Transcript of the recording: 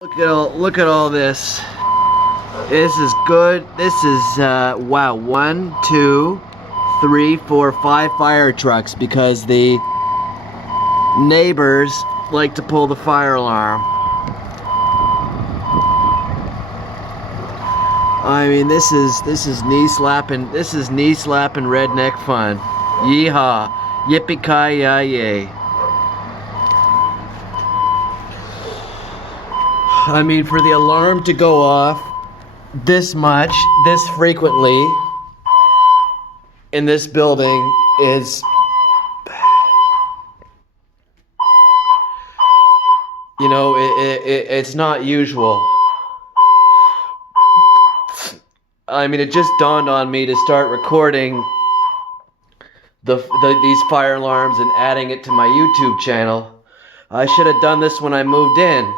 Look at all this. This is good. This is wow, 1, 2, 3, 4, 5 fire trucks because the neighbors like to pull the fire alarm. I mean, this is knee slapping. This is knee slapping redneck fun. Yee Haw, Yippee-ki-yay. I mean, for the alarm to go off this much, this frequently in this building is, you know, it's not usual. I mean, it just dawned on me to start recording these fire alarms and adding it to my YouTube channel. I should have done this when I moved in.